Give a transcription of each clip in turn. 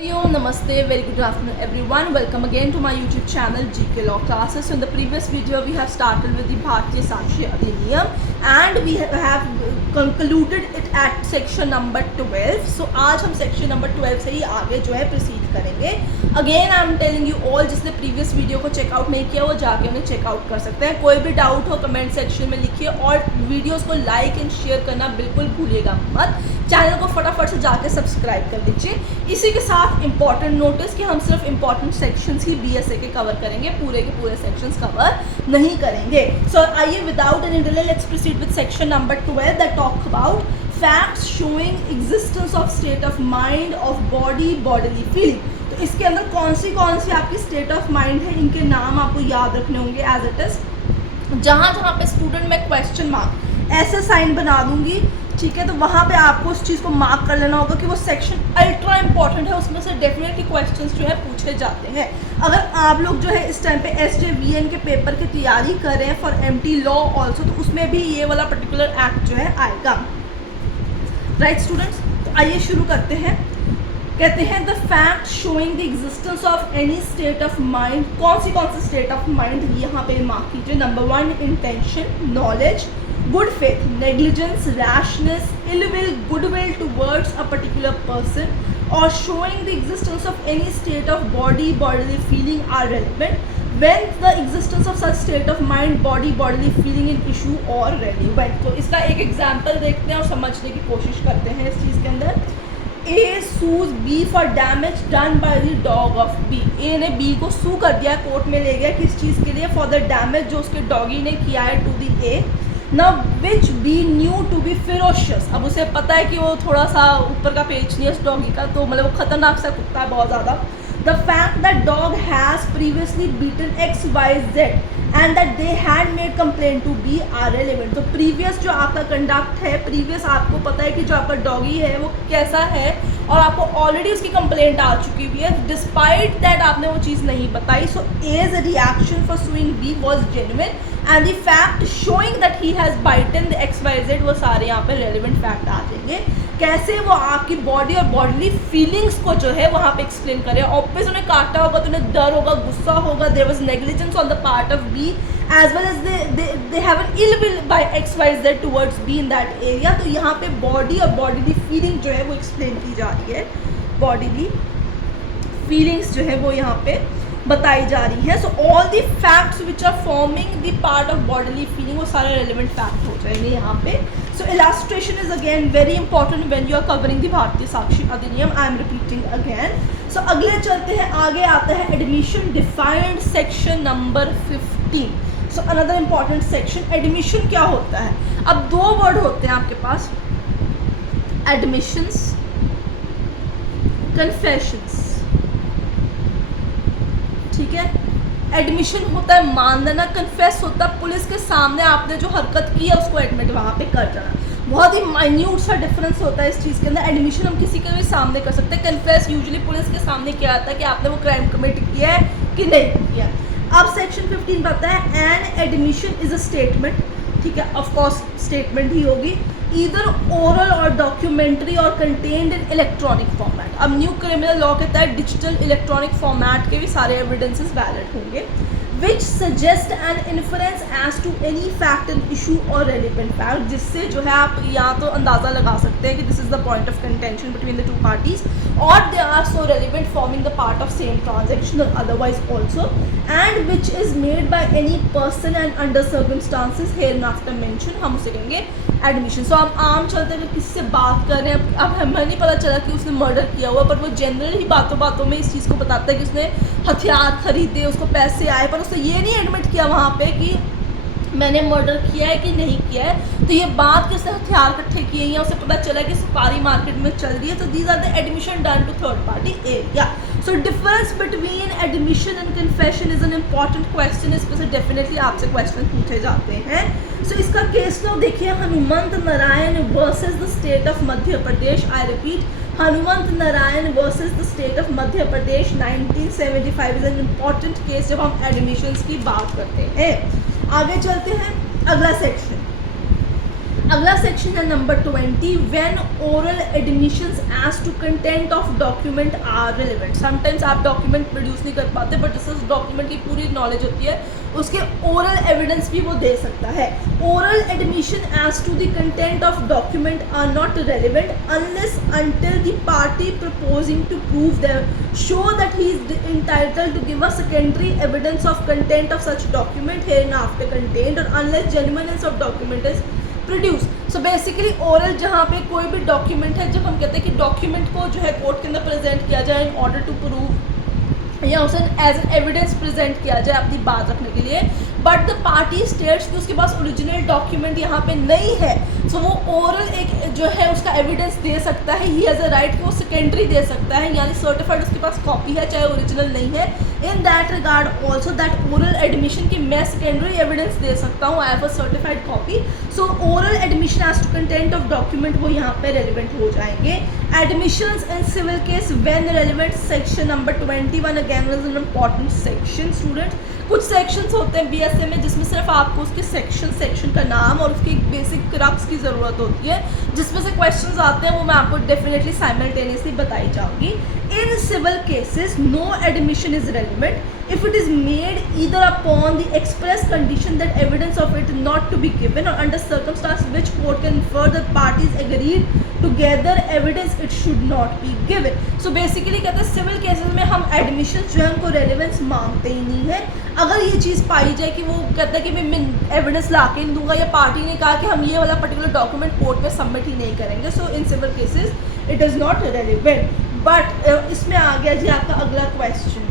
Yo, namaste, very good afternoon everyone. Welcome again to my YouTube channel GK Law Classes. So in the previous video we have started with the Bharatiya Sakshi Adhiniyam and we have concluded it at section number 12. So आज हम section number 12 से ही आगे जो है proceed करेंगे. Again I am telling you all जिसने previous video को check out नहीं किया वो जाके उन्हें check out कर सकते हैं. कोई भी doubt हो comment section में लिखिए और videos को like and share करना बिल्कुल भूलिएगा मत. चैनल को फटाफट से जाके सब्सक्राइब कर लीजिए. इसी के साथ इम्पॉर्टेंट नोटिस कि हम सिर्फ इम्पॉर्टेंट सेक्शंस ही बीएसए के कवर करेंगे, पूरे के पूरे सेक्शंस कवर नहीं करेंगे. सो आइए without any delay let's proceed with section number 12 that talk about facts showing existence of state of mind of body bodily feeling. तो इसके अंदर कौन सी आपकी स्टेट ऑफ माइंड है, इनके नाम आपको याद रखने होंगे एज इट इज. जहाँ जहाँ पे स्टूडेंट में क्वेश्चन मार्क ऐसे साइन बना दूंगी, ठीक है, तो वहाँ पे आपको उस चीज़ को मार्क कर लेना होगा कि वो सेक्शन अल्ट्रा इंपॉर्टेंट है, उसमें से डेफिनेटली क्वेश्चंस जो है पूछे जाते हैं. अगर आप लोग जो है इस टाइम पे SJVN के पेपर की तैयारी कर रहे हैं फॉर MT लॉ ऑल्सो, तो उसमें भी ये वाला पर्टिकुलर एक्ट जो है आएगा. राइट स्टूडेंट्स, तो आइए शुरू करते हैं. कहते हैं the fact showing the existence of any state of mind. कौन सी स्टेट ऑफ माइंड यहाँ पे मार्क कीजिए. Number 1 intention, knowledge, good faith, negligence, rashness, ill will, good will towards a particular person, or showing the existence of any state of body, bodily feeling are relevant when the existence of such state of mind, body, bodily feeling in issue or relevant. तो इसका एक example देखते हैं और समझने की कोशिश करते हैं इस चीज़ के अंदर. A sues B for damage done by the dog of B. A ने B को सू कर दिया, कोर्ट में ले गया किस चीज़ के लिए, फॉर द डैमेज जो उसके डॉगी ने किया है to the A. Now which B knew to be ferocious. अब उसे पता है कि वो थोड़ा सा ऊपर का पेच नहीं है उस डॉगी का, तो मतलब वो खतरनाक सा कुत्ता है बहुत ज़्यादा. The fact that dog has previously beaten X, Y, Z and that they had made complaint to B are relevant. तो previous जो आपका conduct है, previous आपको पता है कि जो आपका डॉगी है वो कैसा है और आपको ऑलरेडी उसकी कंप्लेंट आ चुकी हुई है, डिस्पाइट दैट आपने वो चीज़ नहीं बताई. So A's reaction for suing B was genuine and the fact showing that he has bitten the XYZ, वो सारे यहाँ पे रेलिवेंट फैक्ट आ जाएंगे. कैसे वो आपकी बॉडी और बॉडीली फीलिंग्स को जो है वहाँ पे एक्सप्लेन करें. ऑब्वियस उन्हें काटा होगा तो उन्हें डर होगा, गुस्सा होगा, there was negligence on the part of B as well as they have an ill will by XYZ towards B in that area. तो यहाँ पे बॉडी और बॉडीली फीलिंग जो है वो एक्सप्लेन की जा रही है, बॉडीली फीलिंग्स जो है वो यहाँ पे बताई जा रही है. So all the facts which are forming the part of bodily feeling वो सारे रेलिवेंट फैक्ट हो जाएंगे यहाँ पे. So illustration is again very important when you are covering the Bharatiya Sakshi Adhiniyam. I am repeating again. So अगले चलते हैं, आगे आता है admission defined section number 15. So another important section. Admission क्या होता है. अब दो वर्ड होते हैं आपके पास, एडमिशंस, कन्फेशंस. ठीक है, एडमिशन होता है मान देना, कन्फेस होता है पुलिस के सामने आपने जो हरकत की है उसको एडमिट वहाँ पे कर जाना. बहुत ही माइन्यूट सा डिफरेंस होता है इस चीज़ के अंदर. एडमिशन हम किसी के भी सामने कर सकते हैं, कन्फेस यूजुअली पुलिस के सामने किया जाता है कि आपने वो क्राइम कमिट किया है कि नहीं किया. अब सेक्शन 15 बताता है an admission is a statement. ठीक है, ऑफ कोर्स स्टेटमेंट ही होगी, ईदर ओरल और डॉक्यूमेंट्री और कंटेन्ड इन इलेक्ट्रॉनिक फॉर्मेट. अब न्यू क्रिमिनल लॉ कहता है डिजिटल इलेक्ट्रॉनिक फॉर्मेट के भी सारे एविडेंसेस वैलिड होंगे. Which suggest an inference as to any fact and issue और रेलिवेंट फैक्ट, जिससे जो है आप यहाँ तो अंदाज़ा लगा सकते हैं कि this is the point of contention between the two parties और they are so relevant forming the part of same transaction और otherwise also, and which is made by any person and under circumstances hereafter mention. हम उसे कहेंगे admission. सो हम आम चलते हुए किससे बात कर रहे हैं, अब हमें नहीं पता चला कि उसने मर्डर किया हुआ, पर वो जनरल ही बातों बातों में इस चीज़ को बताता है कि उसने हथियार खरीदे, उसको पैसे आए, पर उसने ये नहीं एडमिट किया वहाँ पे कि मैंने मर्डर किया है कि नहीं किया है. तो ये बात कि उसने हथियार इकट्ठे किए हैं, उसे पता चला कि सुपारी मार्केट में चल रही है, तो these are the admission done to third party area. So difference between admission and confession is an important question. इसमें से डेफिनेटली आपसे क्वेश्चन पूछे जाते हैं. सो इसका केस लो देखिए, Hanumant Narayan versus the state of Madhya Pradesh. I repeat, Hanumant Narayan versus the state of Madhya Pradesh 1975 is an important case जब हम एडमिशन्स की बात करते हैं. आगे चलते हैं, अगला सेक्शन. अगला सेक्शन है number 20, when oral admissions as to content of document are relevant. Sometimes आप डॉक्यूमेंट प्रोड्यूस नहीं कर पाते, बट जिससे उस डॉक्यूमेंट की पूरी नॉलेज होती है उसके ओरल एविडेंस भी वो दे सकता है। Oral admission as to the content of document are not relevant unless until the party proposing to prove them show that he is entitled to give a secondary evidence of content of such document hereinafter contained और unless genuineness of document is produce. So basically oral जहाँ पे कोई भी document है, जब हम कहते हैं कि डॉक्यूमेंट को जो है कोर्ट के अंदर प्रेजेंट किया जाए इन ऑर्डर टू प्रूव या उसे एज एन एविडेंस प्रेजेंट किया जाए अपनी बात रखने के लिए, बट द पार्टी स्टेट्स कि उसके पास ओरिजिनल डॉक्यूमेंट यहाँ पे नहीं है, सो वो ओरल एक जो है उसका एविडेंस दे सकता है। ही हैज़ अ राइट कि वो सेकेंडरी दे सकता है, यानी सर्टिफाइड उसके पास कॉपी है चाहे ओरिजिनल नहीं है। In that regard also that oral admission की मैं सेकेंडरी एविडेंस दे सकता हूँ, I have a certified copy. So oral admission as to content of document वो यहाँ पे रेलिवेंट हो जाएंगे। Admissions in civil case when relevant, section number 21 again is an important section student. कुछ सेक्शंस होते हैं बीएसए में जिसमें सिर्फ आपको उसके सेक्शन का नाम और उसकी एक बेसिक क्रक्स की ज़रूरत होती है, जिसमें से क्वेश्चंस आते हैं वो मैं आपको डेफिनेटली साइमल्टेनियसली बताई जाऊंगी। In civil cases no admission is relevant if it is made either upon the express condition that evidence of it not to be given or under circumstance which court can infer that parties agreed together evidence it should not be given। so basically कहते हैं civil cases में हम admission जो है उनको relevance मांगते ही नहीं है। अगर ये चीज़ पाई जाए कि वो कहता है कि मैं एविडेंस ला के नहीं दूंगा या पार्टी ने कहा कि हम ये वाला पर्टिकुलर डॉक्यूमेंट कोर्ट में सबमिट ही नहीं करेंगे, so in civil cases it is not relevant. But इसमें आ गया जी आपका अगला क्वेश्चन,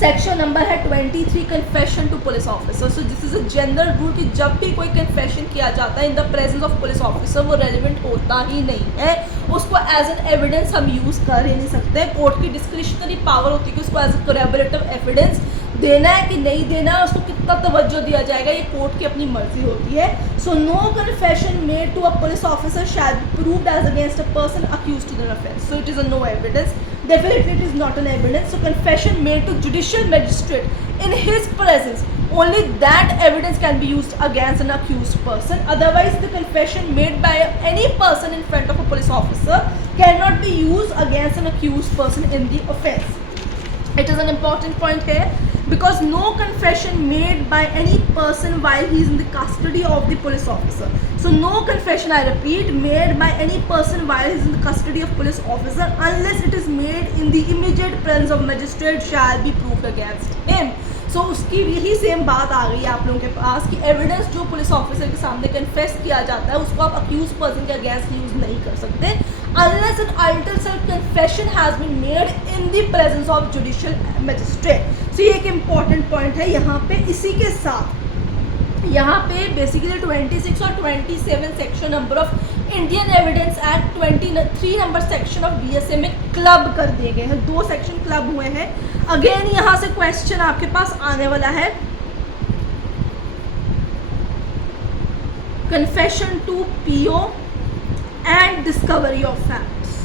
सेक्शन नंबर है 23, confession to police officer. So this is a general rule कि जब भी कोई कन्फेशन किया जाता है in the presence of police officer वो रेलिवेंट होता ही नहीं है, उसको एज एन एविडेंस हम यूज़ कर ही नहीं सकते। कोर्ट की डिस्क्रिशनरी पावर होती है कि उसको एज ए कोरैबोरेटिव एविडेंस देना है कि नहीं देना है, उसको कितना तवज्जो दिया जाएगा ये कोर्ट की अपनी मर्जी होती है। So no confession made to a police officer shall be proved as against a person accused to an offence, so it is a no evidence, definitely it is not an evidence। so confession made to judicial magistrate in his presence, only that evidence can be used against an accused person, otherwise the confession made by any person in front of a police officer cannot be used against an accused person in the offense। it is an important point here because no confession made by any person while he is in the custody of the police officer, so no confession, I repeat, made by any person while he is in the custody of police officer unless it is made in the immediate presence of magistrate shall be proved against him। सो उसकी यही same बात आ गई है आप लोगों के पास कि evidence जो पुलिस ऑफिसर के सामने कन्फेस किया जाता है उसको आप अक्यूज पर्सन के अगेंस्ट यूज नहीं कर सकते unless an alternative confession has been made in the presence of judicial magistrate. So ये एक इम्पॉर्टेंट पॉइंट है यहाँ पे। इसी के साथ यहाँ पे बेसिकली 26 और 27 section number of Indian evidence act 23 number section of BSA में क्लब कर दिए गए हैं, 2 सेक्शन क्लब हुए हैं। अगेन यहाँ से क्वेश्चन आपके पास आने वाला है, confession to PO and discovery of facts,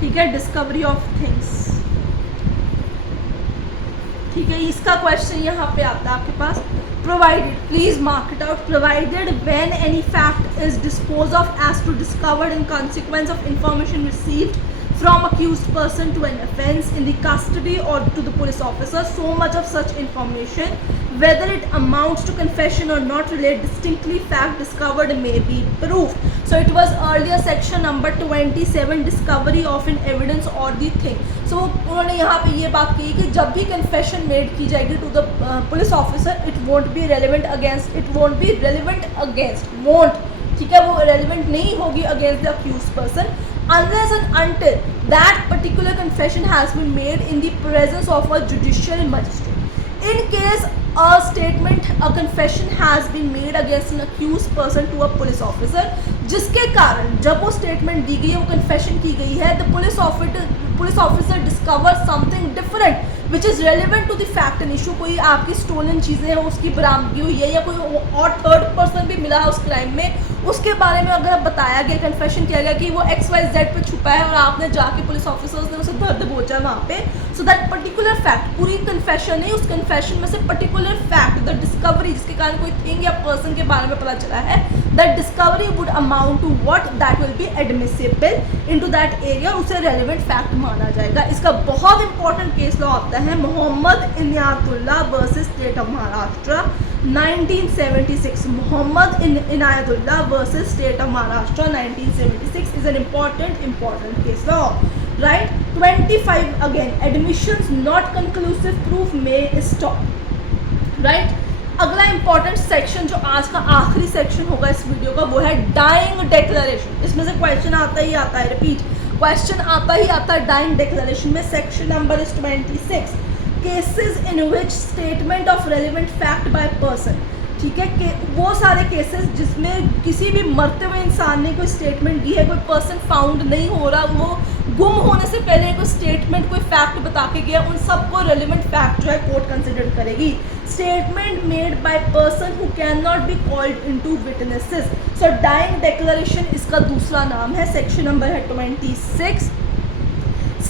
ठीक है, डिस्कवरी ऑफ थिंग्स, ठीक है। इसका क्वेश्चन यहाँ पे आता है आपके पास, provided, please mark it out, provided when any fact is disposed of as to discovered in consequence of information received from accused person to an offence in the custody or to the police officer, so much of such information, whether it amounts to confession or not, relate distinctly fact discovered may be proved। So it was earlier section number 27, discovery of an evidence or the thing। So उन्होंने यहाँ पे ये बात की कि जब भी confession made की जाएगी to the police officer, it won't be relevant against, it won't be relevant against, won't, ठीक है, वो relevant नहीं होगी against the accused person unless and until that particular confession has been made in the presence of a judicial magistrate। In case a statement, a confession has been made against an accused person to a police officer, जिसके कारण जब वो statement दी गई है, वो confession की गई है, the police officer discover something different which is relevant to the fact and issue. कोई आपकी स्टोलन चीज़ें हैं उसकी बरामदगी हुई है, या कोई और थर्ड पर्सन भी मिला है उस क्राइम में, उसके बारे में अगर बताया गया, कन्फेशन किया गया कि वो XYZ पे छुपा है और आपने जाके पुलिस ऑफिसर्स ने उसे धर दबोचा वहाँ पे, सो दैट पर्टिकुलर फैक्ट, पूरी कन्फेशन नहीं, उस कन्फेशन में से पर्टिकुलर फैक्ट, द डिस्कवरी, जिसके कारण कोई थिंग या पर्सन के बारे में पता चला है, that discovery would amount to what, that will be admissible into that area, उसे रेलिवेंट फैक्ट माना जाएगा। इसका बहुत इंपॉर्टेंट केस लॉ आता है Mohammed Inayatullah versus state of Maharashtra 1976। Mohammed Inayatullah versus state of Maharashtra 1976 is an important case law, right? 25 again, admissions not conclusive proof may stop, right? अगला important section जो आज का आखिरी सेक्शन होगा इस वीडियो का, वो है डाइंग डिक्लेरेशन। इसमें से क्वेश्चन आता ही आता है, रिपीट क्वेश्चन आता ही आता है डाइंग डिक्लेरेशन में। Section number is 26, cases in which statement of relevant fact by person. ठीक है, कि वो सारे केसेस जिसमें किसी भी मरते हुए इंसान ने कोई स्टेटमेंट दी है, कोई पर्सन फाउंड नहीं हो रहा, वो गुम होने से पहले कोई स्टेटमेंट, कोई फैक्ट बता के गया, उन सबको रेलिवेंट फैक्ट जो है कोर्ट कंसिडर करेगी। Statement made by person who can not be called into witnesses. So dying declaration इसका दूसरा नाम है। सेक्शन नंबर है 26,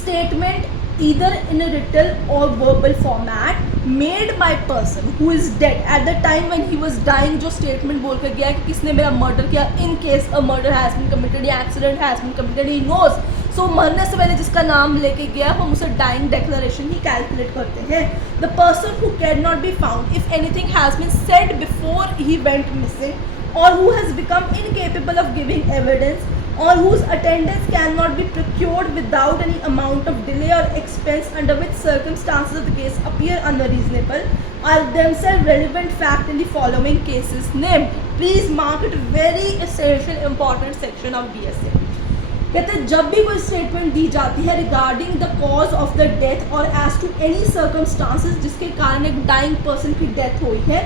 statement either in a written or verbal format made by person who is dead at the time when he was dying, जो statement बोल कर गया है कि किसने मेरा murder किया, in case a murder has been committed या accident has been committed, he knows। so मरने से पहले जिसका नाम लेके गया हम उसे dying declaration ही calculate करते हैं। the person who cannot be found if anything has been said before he went missing or who has become incapable of giving evidence or whose attendance cannot be procured without any amount of delay or expense, under which circumstances of the case appear unreasonable, are themselves relevant fact in the following cases named। Please mark it very essential important section of DSA। कहते हैं जब भी कोई statement दी जाती है regarding the cause of the death और as to any circumstances जिसके कारण एक डाइंग पर्सन की डेथ हुई है,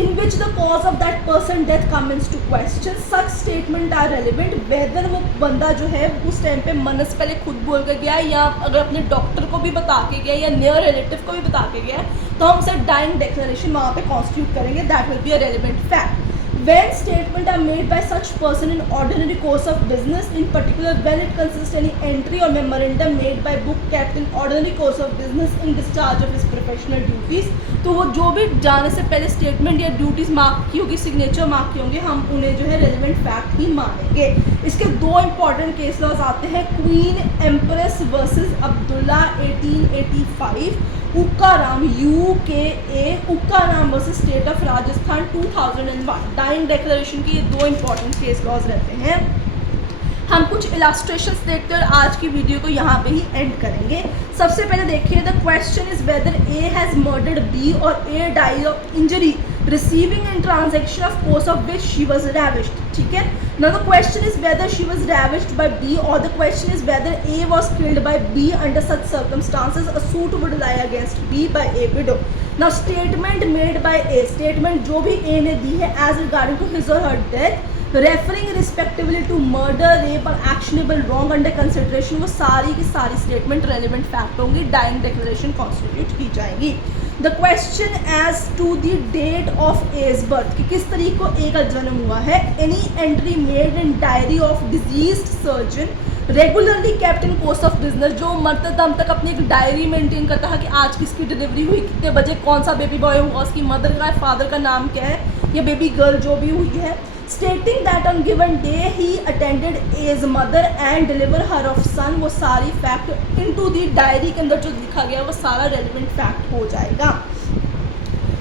in which the cause of that person death comes to question, such statement are relevant whether वो बंदा जो है उस टाइम पे मरने से पहले खुद बोल कर गया है या अगर अपने डॉक्टर को भी बता के गया या नियर रिलेटिव को भी बता के गया तो हम उसे डाइंग डिक्लेरेशन वहाँ पे कॉन्स्टिट्यूट करेंगे, that will be a relevant fact. When statements are made by such person in ordinary course of business, in particular when it consists any entry or memorandum made by book kept in ordinary course of business in discharge of his professional duties, तो वो जो भी जाने से पहले statement या duties mark की होगी, सिग्नेचर मार्क की होंगे, हम उन्हें जो है रेलिवेंट फैक्ट ही मानेंगे। इसके दो इंपॉर्टेंट केस लॉज आते हैं, Queen Empress versus Abdullah 1885, Ukkaram UKA, Ukkaram versus state of Rajasthan 2001। Dying declaration के ये दो इंपॉर्टेंट केस लॉज रहते हैं। हम कुछ इलास्ट्रेशंस देखकर आज की वीडियो को यहाँ पे ही एंड करेंगे। सबसे पहले देखिए, the question is whether A has murdered B और A died of injury receiving in transaction of course of which she was ravished. ठीक है, now the question is whether she was ravished by B और the question is whether A was killed by B under such circumstances, a suit would lie against B by A widow. Now statement made by A, statement जो भी A ने दी है as regarding to his और her death, referring respectively to murder, rape और actionable wrong under consideration, वो सारी की सारी स्टेटमेंट रेलिवेंट फैक्ट होंगी, डाइंग डिक्लेरेशन कॉन्स्टिट्यूट की जाएगी। The question as to the date of age birth, कि किस तरीके को ए का जन्म हुआ है, any entry made in diary of deceased surgeon regularly kept in course of business, जो मरते दम तक अपनी एक डायरी मेंटेन करता है कि आज किसकी डिलीवरी हुई, कितने बजे, कौन सा बेबी बॉय हुआ, उसकी मदर का फादर का नाम क्या है, या बेबी गर्ल जो भी हुई है, stating that on given day he attended A's mother and deliver her of son, वो सारी फैक्ट into the डायरी के अंदर जो लिखा गया वो सारा रेलिवेंट फैक्ट हो जाएगा।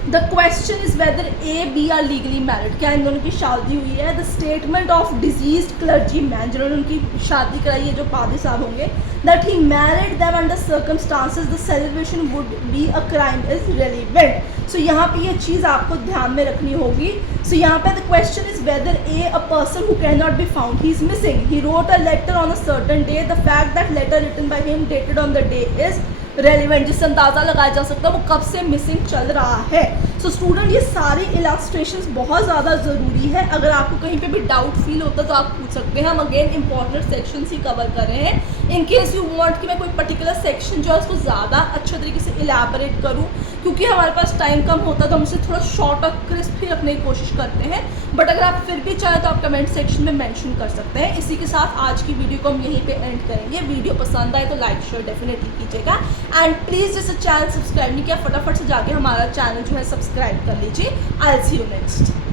The question is whether A B are legally married, क्या इन दोनों की शादी हुई है। The statement of deceased clergyman, जिन्होंने उनकी शादी कराई है जो पादरी साहब होंगे, that he married them under circumstances the celebration would be a crime is relevant. So यहाँ पे ये चीज़ आपको ध्यान में रखनी होगी। सो यहाँ पे the question is whether A a person who can not be found, he is missing, he wrote a letter on a certain day, the fact that letter written by him dated on the day is relevant, जिससे अंदाज़ा लगाया जा सकता है वो कब से missing चल रहा है। सो स्टूडेंट, ये सारे इलास्ट्रेशंस बहुत ज़्यादा ज़रूरी है। अगर आपको कहीं पे भी डाउट फील होता है तो आप पूछ सकते हैं। हम अगेन इंपॉर्टेंट सेक्शंस ही कवर कर रहे हैं। इन केस यू वांट कि मैं कोई पर्टिकुलर सेक्शन जो है उसको ज़्यादा अच्छे तरीके से इलेबोरेट करूँ, क्योंकि हमारे पास टाइम कम होता है तो हम इसे थोड़ा शॉर्ट और क्रिस्प ही रखने की कोशिश करते हैं। बट अगर आप फिर भी चाहें तो आप कमेंट सेक्शन में मेंशन कर सकते हैं। इसी के साथ आज की वीडियो को हम यहीं पे एंड करेंगे। वीडियो पसंद आए तो लाइक शेयर डेफिनेटली कीजिएगा एंड प्लीज़ जैसे चैनल सब्सक्राइब नहीं किया फटाफट से जाके हमारा चैनल जो है सब्सक्राइब कर लीजिए। I will see you next.